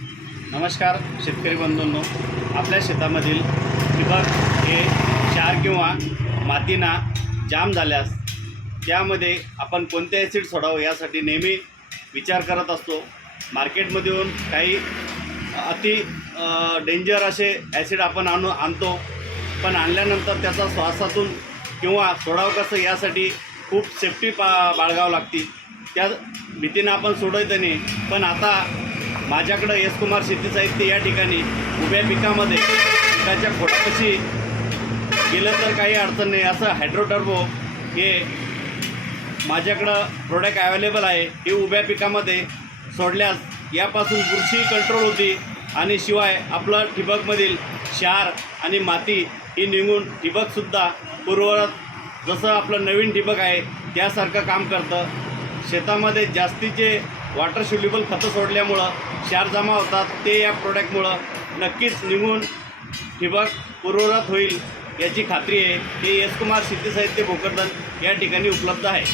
नमस्कार शेतकरी बंधूंनो. आपल्या शेतामधील ठिबक हे क्षार किंवा मातीना जाम झाल्यास त्यामध्ये आपण कोणते ॲसिड सोडावं यासाठी नेहमी विचार करत असतो. मार्केटमध्ये येऊन काही अति डेंजर असे ॲसिड आपण आणू आणतो. पण आणल्यानंतर त्याचा श्वासातून किंवा सोडावं कसं यासाठी खूप सेफ्टी पा बाळगावं लागते. त्या भीतीनं आपण सोडायचं नाही. पण आता माझ्याकडं एस कुमार शेती साहित्य या ठिकाणी उभ्या पिकामध्ये पिकाच्या खोटापाशी गेलं तर काही अडचण नाही. असं हायड्रोटर्बो हे माझ्याकडं प्रोडक्ट अवेलेबल आहे. हे उभ्या पिकामध्ये सोडल्यास यापासून बुरशी कंट्रोल होती आणि शिवाय आपलं ठिबकमधील क्षार आणि माती ही निघून ठिबकसुद्धा पूर्ववत जसं आपलं नवीन ठिबक आहे त्यासारखं काम करतं. शेतामध्ये जास्तीचे वॉटर शुल्युबल खतं सोडल्यामुळं क्षार जमा होतात ते या प्रोडक्टमुळं नक्कीच निघून ठिबक पूर्ववत होईल याची खात्री आहे. हे यशकुमार सिद्धी शेती साहित्य भोकरदन या ठिकाणी उपलब्ध आहे.